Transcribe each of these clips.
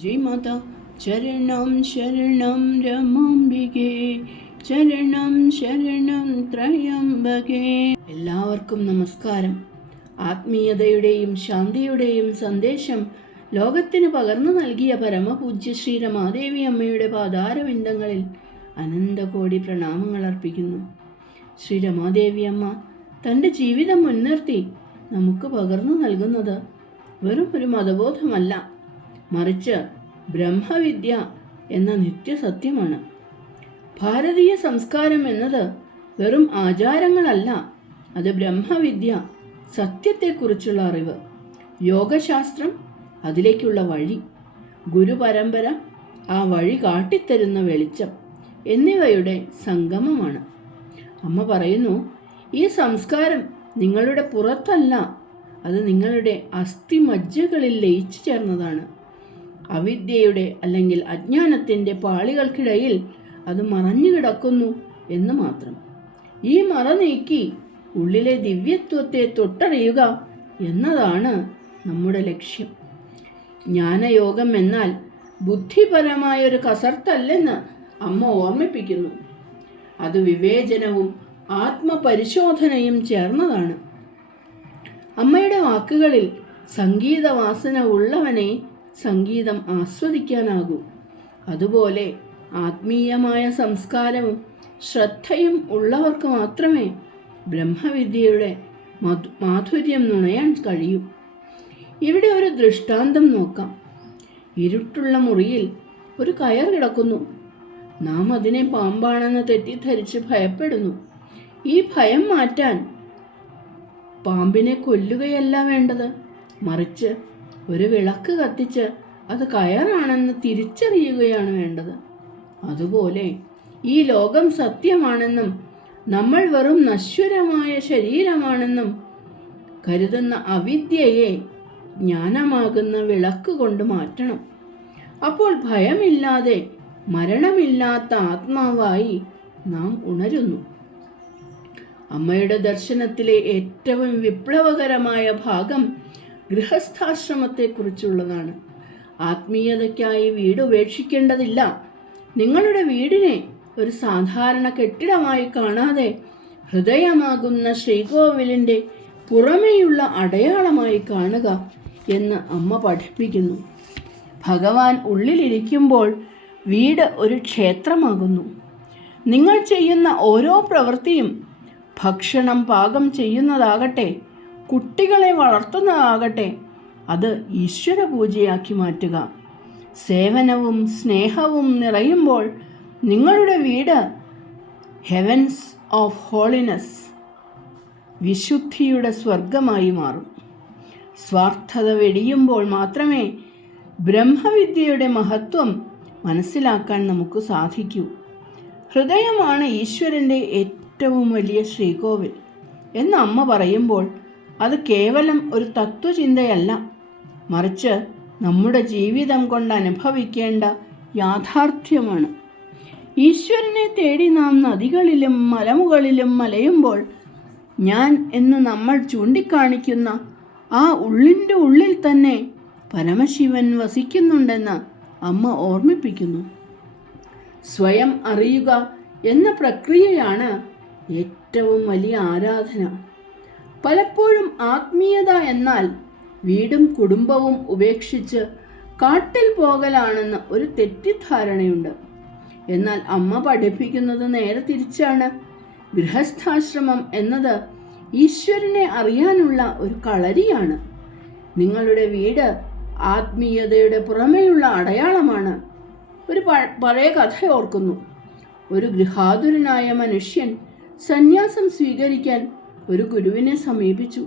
ജയ് മാതാ. ചരണം ശരണം രമാംബികേ, ചരണം ശരണം ത്രയംബകേ. എല്ലാവർക്കും നമസ്കാരം. ആത്മീയതയുടെയും ശാന്തിയുടെയും സന്ദേശം ലോകത്തിന് പകർന്നു നൽകിയ പരമപൂജ്യ ശ്രീ രമാദേവി അമ്മയുടെ പാതാരവിന്ദങ്ങളിൽ അനന്തകോടി പ്രണാമങ്ങൾ അർപ്പിക്കുന്നു. ശ്രീ രമാദേവി അമ്മ തൻ്റെ ജീവിതം മുൻനിർത്തി നമുക്ക് പകർന്നു നൽകുന്നത് വെറും ഒരു മതബോധമല്ല, മറിച്ച് ബ്രഹ്മവിദ്യ എന്ന നിത്യസത്യമാണ്. ഭാരതീയ സംസ്കാരം എന്നത് വെറും ആചാരങ്ങളല്ല, അത് ബ്രഹ്മവിദ്യ, സത്യത്തെക്കുറിച്ചുള്ള അറിവ്, യോഗശാസ്ത്രം അതിലേക്കുള്ള വഴി, ഗുരുപരമ്പര ആ വഴി കാട്ടിത്തരുന്ന വെളിച്ചം എന്നിവയുടെ സംഗമമാണ്. അമ്മ പറയുന്നു, ഈ സംസ്കാരം നിങ്ങളുടെ പുറത്തല്ല, അത് നിങ്ങളുടെ അസ്ഥിമജ്ജകളിൽ ലയിച്ചു ചേർന്നതാണ്. അവിദ്യയുടെ അല്ലെങ്കിൽ അജ്ഞാനത്തിൻ്റെ പാളികൾക്കിടയിൽ അത് മറഞ്ഞു കിടക്കുന്നു എന്ന് മാത്രം. ഈ മറ നീക്കി ഉള്ളിലെ ദിവ്യത്വത്തെ തൊട്ടറിയുക എന്നതാണ് നമ്മുടെ ലക്ഷ്യം. ജ്ഞാനയോഗം എന്നാൽ ബുദ്ധിപരമായൊരു കസർത്തല്ലെന്ന് അമ്മ ഓർമ്മിപ്പിക്കുന്നു. അത് വിവേചനവും ആത്മപരിശോധനയും ചേർന്നതാണ്. അമ്മയുടെ വാക്കുകളിൽ സംഗീതവാസന ഉള്ളവനെ സംഗീതം ആസ്വദിക്കാനാകൂ. അതുപോലെ ആത്മീയമായ സംസ്കാരവും ശ്രദ്ധയും ഉള്ളവർക്ക് മാത്രമേ ബ്രഹ്മവിദ്യയുടെ മാധുര്യം നുണയാൻ കഴിയൂ. ഇവിടെ ഒരു ദൃഷ്ടാന്തം നോക്കാം. ഇരുട്ടുള്ള മുറിയിൽ ഒരു കയർ കിടക്കുന്നു. നാം അതിനെ പാമ്പാണെന്ന് തെറ്റിദ്ധരിച്ച് ഭയപ്പെടുന്നു. ഈ ഭയം മാറ്റാൻ പാമ്പിനെ കൊല്ലുകയല്ല വേണ്ടത്, മറിച്ച് ഒരു വിളക്ക് കത്തിച്ച് അത് കയറാണെന്ന് തിരിച്ചറിയുകയാണ് വേണ്ടത്. അതുപോലെ ഈ ലോകം സത്യമാണെന്നും നമ്മൾ വെറും നശ്വരമായ ശരീരമാണെന്നും കരുതുന്ന അവിദ്യയെ ജ്ഞാനമാകുന്ന വിളക്ക് കൊണ്ട് മാറ്റണം. അപ്പോൾ ഭയമില്ലാതെ മരണമില്ലാത്ത ആത്മാവായി നാം ഉണരുന്നു. അമ്മയുടെ ദർശനത്തിലെ ഏറ്റവും വിപ്ലവകരമായ ഭാഗം ഗൃഹസ്ഥാശ്രമത്തെക്കുറിച്ചുള്ളതാണ്. ആത്മീയതയ്ക്കായി വീട് ഉപേക്ഷിക്കേണ്ടതില്ല. നിങ്ങളുടെ വീടിനെ ഒരു സാധാരണ കെട്ടിടമായി കാണാതെ ഹൃദയമാകുന്ന ശ്രീകോവിലിൻ്റെ പുറമേയുള്ള അടയാളമായി കാണുക എന്ന് അമ്മ പഠിപ്പിക്കുന്നു. ഭഗവാൻ ഉള്ളിലിരിക്കുമ്പോൾ വീട് ഒരു ക്ഷേത്രമാകുന്നു. നിങ്ങൾ ചെയ്യുന്ന ഓരോ പ്രവൃത്തിയും, ഭക്ഷണം പാകം ചെയ്യുന്നതാകട്ടെ, കുട്ടികളെ വളർത്തുന്നതാകട്ടെ, അത് ഈശ്വര പൂജയാക്കി മാറ്റുക. സേവനവും സ്നേഹവും നിറയുമ്പോൾ നിങ്ങളുടെ വീട് ഹെവൻസ് ഓഫ് ഹോളിനെസ്, വിശുദ്ധിയുടെ സ്വർഗമായി മാറും. സ്വാർത്ഥത വെടിയുമ്പോൾ മാത്രമേ ബ്രഹ്മവിദ്യയുടെ മഹത്വം മനസ്സിലാക്കാൻ നമുക്ക് സാധിക്കൂ. ഹൃദയമാണ് ഈശ്വരൻ്റെ ഏറ്റവും വലിയ ശ്രീകോവിൽ എന്ന് അമ്മ പറയുമ്പോൾ അത് കേവലം ഒരു തത്വചിന്തയല്ല, മറിച്ച് നമ്മുടെ ജീവിതം കൊണ്ട് അനുഭവിക്കേണ്ട യാഥാർത്ഥ്യമാണ്. ഈശ്വരനെ തേടി നാം നദികളിലും മലമുകളിലും മലയുമ്പോൾ ഞാൻ എന്ന് നമ്മൾ ചൂണ്ടിക്കാണിക്കുന്ന ആ ഉള്ളിൻ്റെ ഉള്ളിൽ തന്നെ പരമശിവൻ വസിക്കുന്നുണ്ടെന്ന് അമ്മ ഓർമ്മിപ്പിക്കുന്നു. സ്വയം അറിയുക എന്ന പ്രക്രിയയാണ് ഏറ്റവും വലിയ ആരാധന. പലപ്പോഴും ആത്മീയത എന്നാൽ വീടും കുടുംബവും ഉപേക്ഷിച്ച് കാട്ടിൽ പോകലാണെന്ന് ഒരു തെറ്റിദ്ധാരണയുണ്ട്. എന്നാൽ അമ്മ പഠിപ്പിക്കുന്നത് നേരെ തിരിച്ചാണ്. ഗൃഹസ്ഥാശ്രമം എന്നത് ഈശ്വരനെ അറിയാനുള്ള ഒരു കളരിയാണ്. നിങ്ങളുടെ വീട് ആത്മീയതയുടെ പുറമേയുള്ള അടയാളമാണ്. ഒരു പഴയ കഥ ഓർക്കുന്നു. ഒരു ഗൃഹാതുരനായ മനുഷ്യൻ സന്യാസം സ്വീകരിക്കാൻ ഒരു ഗുരുവിനെ സമീപിച്ചു.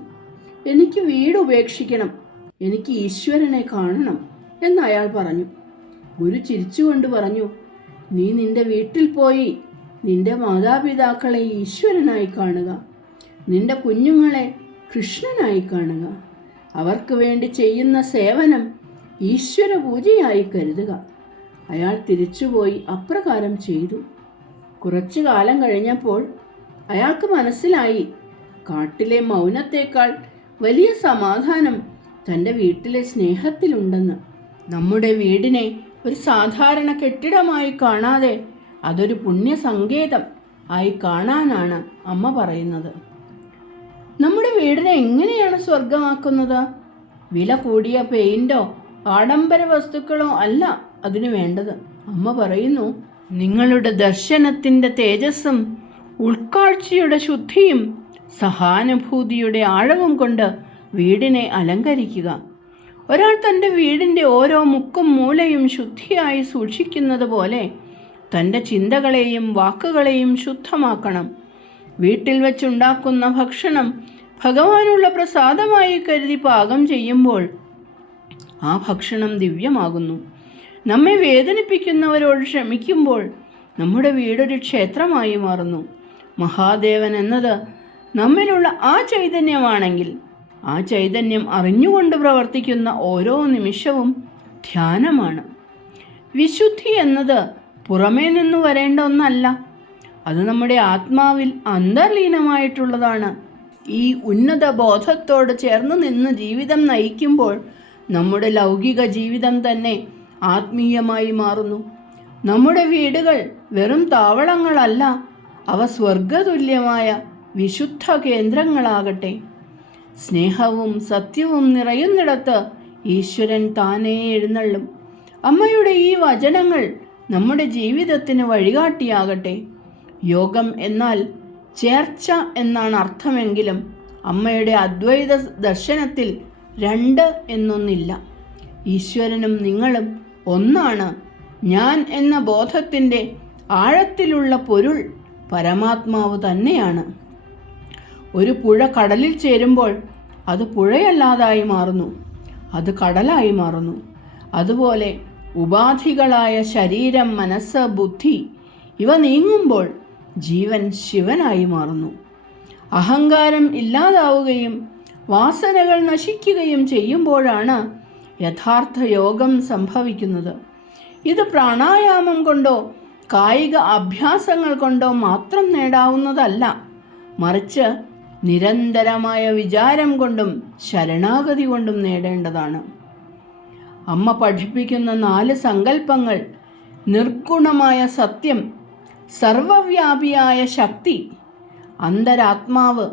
എനിക്ക് വീട് ഉപേക്ഷിക്കണം, എനിക്ക് ഈശ്വരനെ കാണണം എന്ന് അയാൾ പറഞ്ഞു. ഗുരു ചിരിച്ചുകൊണ്ട് പറഞ്ഞു, നീ നിന്റെ വീട്ടിൽ പോയി നിന്റെ മാതാപിതാക്കളെ ഈശ്വരനായി കാണുക, നിന്റെ കുഞ്ഞുങ്ങളെ കൃഷ്ണനായി കാണുക, അവർക്ക് വേണ്ടി ചെയ്യുന്ന സേവനം ഈശ്വര പൂജയായി കരുതുക. അയാൾ തിരിച്ചുപോയി അപ്രകാരം ചെയ്തു. കുറച്ചു കാലം കഴിഞ്ഞപ്പോൾ അയാൾക്ക് മനസ്സിലായി, കാട്ടിലെ മൗനത്തേക്കാൾ വലിയ സമാധാനം തൻ്റെ വീട്ടിലെ സ്നേഹത്തിലുണ്ടെന്ന്. നമ്മുടെ വീടിനെ ഒരു സാധാരണ കെട്ടിടമായി കാണാതെ അതൊരു പുണ്യസങ്കേതം ആയി കാണാനാണ് അമ്മ പറയുന്നത്. നമ്മുടെ വീടിനെ എങ്ങനെയാണ് സ്വർഗമാക്കുന്നത്? വില കൂടിയ പെയിന്റോ ആഡംബര വസ്തുക്കളോ അല്ല അതിനു വേണ്ടത്. അമ്മ പറയുന്നു, നിങ്ങളുടെ ദർശനത്തിൻ്റെ തേജസ്സും ഉൾക്കാഴ്ചയുടെ ശുദ്ധിയും സഹാനുഭൂതിയുടെ ആഴവും കൊണ്ട് വീടിനെ അലങ്കരിക്കുക. ഒരാൾ തൻ്റെ വീടിൻ്റെ ഓരോ മുക്കും മൂലയും ശുദ്ധിയായി സൂക്ഷിക്കുന്നത് പോലെ തൻ്റെ ചിന്തകളെയും വാക്കുകളെയും ശുദ്ധമാക്കണം. വീട്ടിൽ വെച്ചുണ്ടാക്കുന്ന ഭക്ഷണം ഭഗവാനുള്ള പ്രസാദമായി കരുതി പാകം ചെയ്യുമ്പോൾ ആ ഭക്ഷണം ദിവ്യമാകുന്നു. നമ്മെ വേദനിപ്പിക്കുന്നവരോട് ക്ഷമിക്കുമ്പോൾ നമ്മുടെ വീടൊരു ക്ഷേത്രമായി മാറുന്നു. മഹാദേവൻ എന്നത് നമ്മിലുള്ള ആ ചൈതന്യമാണെങ്കിൽ ആ ചൈതന്യം അറിഞ്ഞുകൊണ്ട് പ്രവർത്തിക്കുന്ന ഓരോ നിമിഷവും ധ്യാനമാണ്. വിശുദ്ധി എന്നത് പുറമേ നിന്ന് വരേണ്ട ഒന്നല്ല, അത് നമ്മുടെ ആത്മാവിൽ അന്തർലീനമായിട്ടുള്ളതാണ്. ഈ ഉന്നത ബോധത്തോട് ചേർന്ന് നിന്ന് ജീവിതം നയിക്കുമ്പോൾ നമ്മുടെ ലൗകിക ജീവിതം തന്നെ ആത്മീയമായി മാറുന്നു. നമ്മുടെ വീടുകൾ വെറും താവളങ്ങളല്ല, അവ സ്വർഗതുല്യമായ വിശുദ്ധ കേന്ദ്രങ്ങളാകട്ടെ. സ്നേഹവും സത്യവും നിറയുന്നിടത്ത് ഈശ്വരൻ താനേ എഴുന്നള്ളും. അമ്മയുടെ ഈ വചനങ്ങൾ നമ്മുടെ ജീവിതത്തിന് വഴികാട്ടിയാകട്ടെ. യോഗം എന്നാൽ ചേർച്ച എന്നാണ് അർത്ഥമെങ്കിലും അമ്മയുടെ അദ്വൈത ദർശനത്തിൽ രണ്ട് എന്നൊന്നില്ല. ഈശ്വരനും നിങ്ങളും ഒന്നാണ്. ഞാൻ എന്ന ബോധത്തിൻ്റെ ആഴത്തിലുള്ള പൊരുൾ പരമാത്മാവ് തന്നെയാണ്. ഒരു പുഴ കടലിൽ ചേരുമ്പോൾ അത് പുഴയല്ലാതായി മാറുന്നു, അത് കടലായി മാറുന്നു. അതുപോലെ ഉപാധികളായ ശരീരം, മനസ്സ്, ബുദ്ധി ഇവ നീങ്ങുമ്പോൾ ജീവൻ ശിവനായി മാറുന്നു. അഹങ്കാരം ഇല്ലാതാവുകയും വാസനകൾ നശിക്കുകയും ചെയ്യുമ്പോഴാണ് യഥാർത്ഥ യോഗം സംഭവിക്കുന്നത്. ഇത് പ്രാണായാമം കൊണ്ടോ കായിക അഭ്യാസങ്ങൾ കൊണ്ടോ മാത്രം നേടാവുന്നതല്ല, മറിച്ച് നിരന്തരമായ വിചാരം കൊണ്ടും ശരണാഗതി കൊണ്ടും നേടേണ്ടതാണ്. അമ്മ പഠിപ്പിക്കുന്ന 4 സങ്കല്പങ്ങൾ നിർഗുണമായ സത്യം, സർവവ്യാപിയായ ശക്തി, അന്തരാത്മാവ്,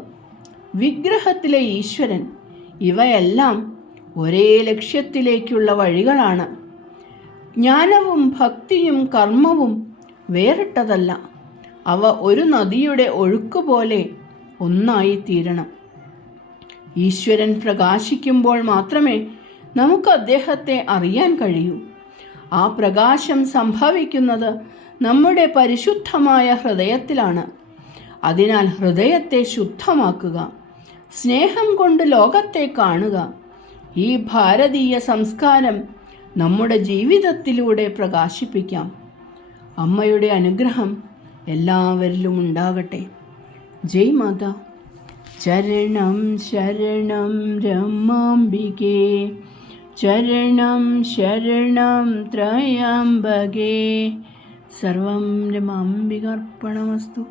വിഗ്രഹത്തിലെ ഈശ്വരൻ ഇവയെല്ലാം ഒരേ ലക്ഷ്യത്തിലേക്കുള്ള വഴികളാണ്. ജ്ഞാനവും ഭക്തിയും കർമ്മവും വേറിട്ടതല്ല, അവ ഒരു നദിയുടെ ഒഴുക്കുപോലെ ഒന്നായി തീരണം. ഈശ്വരൻ പ്രകാശിക്കുമ്പോൾ മാത്രമേ നമുക്ക് അദ്ദേഹത്തെ അറിയാൻ കഴിയൂ. ആ പ്രകാശം സംഭവിക്കുന്നത് നമ്മുടെ പരിശുദ്ധമായ ഹൃദയത്തിലാണ്. അതിനാൽ ഹൃദയത്തെ ശുദ്ധമാക്കുക, സ്നേഹം കൊണ്ട് ലോകത്തെ കാണുക. ഈ ഭാരതീയ സംസ്കാരം നമ്മുടെ ജീവിതത്തിലൂടെ പ്രകാശിപ്പിക്കാം. അമ്മയുടെ അനുഗ്രഹം എല്ലാവരിലും ഉണ്ടാകട്ടെ. ജയ് മാതാ. ചരണം ശരണം രമാംബികേ, ചരണം ശരണം ത്രയംബകേ. സർവം രമാംബികാർപ്പണമസ്തു.